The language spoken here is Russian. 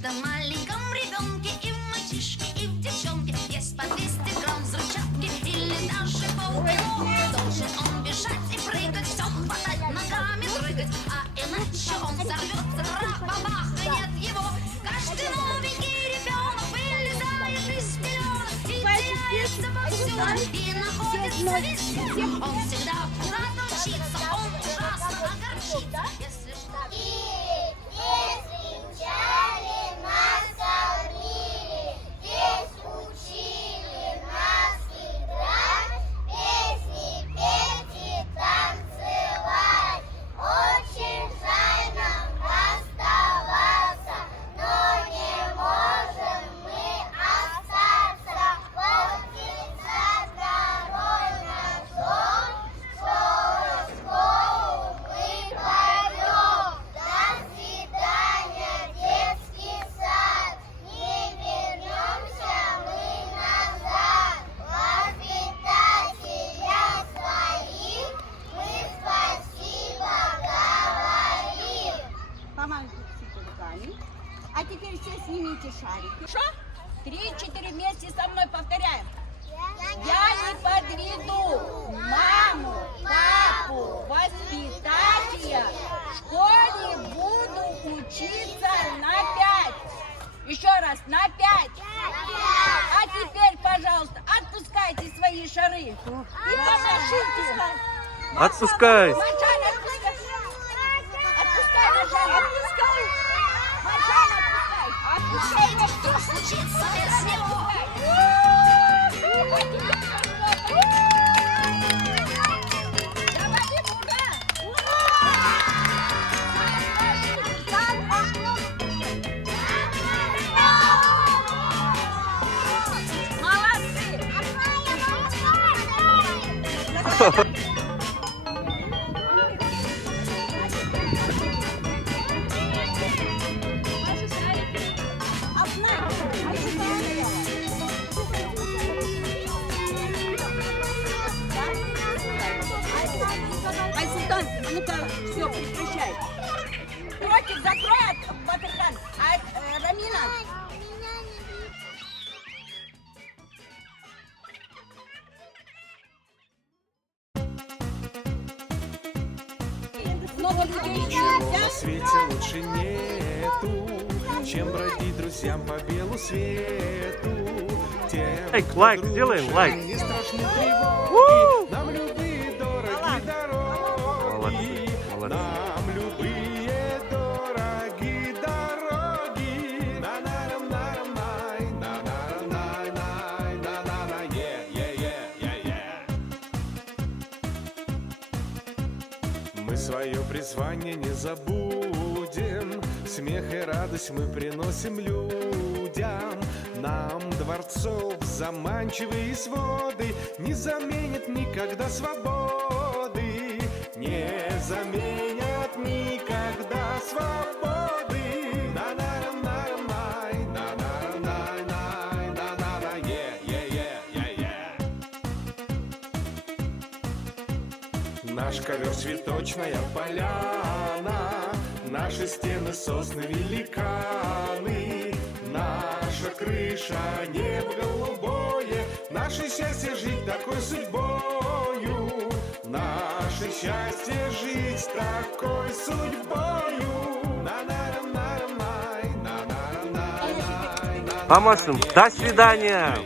каждом маленьком ребенке и в мальчишке, и в девчонке есть по 200 грамм взрывчатки или даже полкило. Должен он бежать и прыгать, все хватать, ногами дрыгать, а иначе он взорвется, трах-бабах, и нет его. Каждый новенький ребенок вылезает из пеленок и теряется повсюду, и находится везде. Он всегда куда-то мчится, он ужасно огорчится, если что. А теперь все снимите шарики. Что? 3-4 вместе со мной повторяем. Я не подведу маму, папу, воспитателя. В школе буду учиться на 5. Еще раз, на 5. А теперь, пожалуйста, отпускайте свои шары. И помашите. Отпускай. Маршан, отпускай. Отпускай, Маршан, отпускай. Маршан, отпускай. Отпускайте, что случится без него. Айсултан, а ну-ка, все, прекращай. Ротик закрой от Батырхан, а Рамина... Много людей Ничего на свете лучше нету, чем бродить друзьям по белу свету. Тем, Лайк кто сделаем, дружит, лайк. не страшны тревоги, нам любые дороги дороги. Молодцы. Нам любые дороги дороги. На-на-рам-на-рам-най, на-на-рам-най-най, на-на-на, е-е-е-е-е. Мы свое призвание не забудем, смех и радость мы приносим людям. Нам дворцов заманчивые своды не заменят никогда свободы, не заменят никогда свободы. На-на-рам-на-рам-най, на-на-рам-най-най, на-на-на, е-е-е-е-е. Наш ковер цветочная поляна, наши стены сосны великаны, наша крыша небо голубое, наше счастье жить такой судьбою, наше счастье жить такой судьбою. Помашем. До свидания.